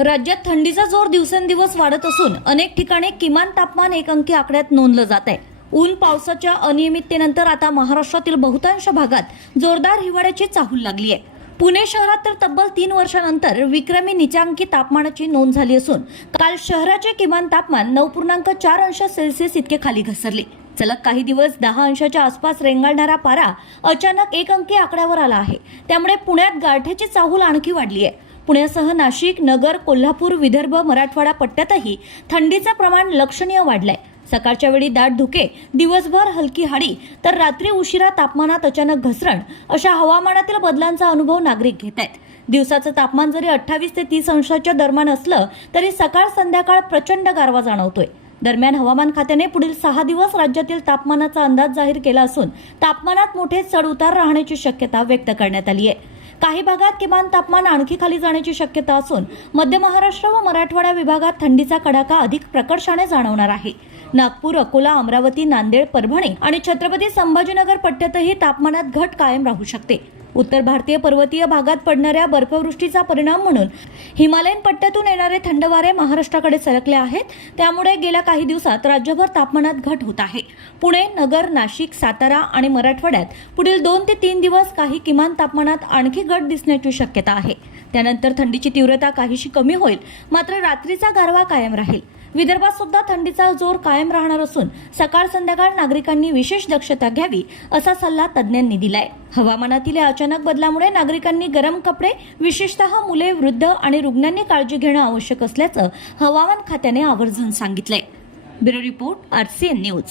राज्यात थंडीचा जोर दिवसेंदिवस वाढत असून अनेक ठिकाणी किमान तापमान एक अंकी आकड्यात नोंदलं जात आहे. ऊन पावसाच्या अनियमिततेनंतर आता महाराष्ट्रातील बहुतांश भागात जोरदार हिवाळ्याची चाहूल लागली आहे. पुणे शहरात तर तब्बल तीन वर्षानंतर विक्रमी निचांकी तापमानाची नोंद झाली असून काल शहराचे किमान तापमान नऊ पूर्णांक चार अंश सेल्सिअस इतके खाली घसरले. सलग काही दिवस दहा अंशाच्या आसपास रेंगाळणारा पारा अचानक एक अंकी आकड्यावर आला आहे. त्यामुळे पुण्यात गारठ्याची चाहूल आणखी वाढली आहे. पुण्यासह नाशिक नगर कोल्हापूर विदर्भ मराठवाडा पट्ट्यातही थंडीचं प्रमाण लक्षणीय वाढलंय. सकाळच्या वेळी दाट धुके दिवसभर हलकी हाडी तर रात्री उशिरा तापमानात अचानक घसरण अशा हवामानातील बदलांचा अनुभव नागरिक घेत आहेत. दिवसाचं तापमान जरी अठ्ठावीस ते तीस अंशाच्या दरम्यान असलं तरी सकाळ संध्याकाळ प्रचंड गारवा जाणवतोय. दरम्यान हवामान खात्याने पुढील सहा दिवस राज्यातील तापमानाचा अंदाज जाहीर केला असून तापमानात मोठे चढउतार राहण्याची शक्यता व्यक्त करण्यात आली आहे. काही भागात किमान तापमान आणखी खाली जाण्याची शक्यता असून मध्य महाराष्ट्र व मराठवाडा विभागात थंडीचा कडाका अधिक प्रकर्षाने जाणवणार आहे. नागपूर अकोला अमरावती नांदेड परभणी आणि छत्रपती संभाजीनगर पट्ट्यातही तापमानात घट कायम राहू शकते. उत्तर भारतीय पर्वतीय भागात पडणाऱ्या बर्फवृष्टीचा परिणाम म्हणून हिमालयन पट्ट्यातून येणारे थंड वारे महाराष्ट्राकडे सरकले आहेत. त्यामुळे गेल्या काही दिवसात राज्यभर तापमानात घट होत आहे. पुणे नगर नाशिक सातारा आणि मराठवाड्यात पुढील दोन ते तीन दिवस काही किमान तापमानात आणखी घट दिसण्याची शक्यता आहे. त्यानंतर थंडीची तीव्रता काहीशी कमी होईल मात्र रात्रीचा गारवा कायम राहील. विदर्भात सुद्धा थंडीचा जोर कायम राहणार असून सकाळ संध्याकाळ नागरिकांनी विशेष दक्षता घ्यावी असा सल्ला तज्ज्ञांनी दिलाय. हवामानातील या अचानक बदलामुळे नागरिकांनी गरम कपडे विशेषतः मुले वृद्ध आणि रुग्णांनी काळजी घेणं आवश्यक असल्याचं हवामान खात्याने आवर्जून सांगितलंय. Bureau report RCN news.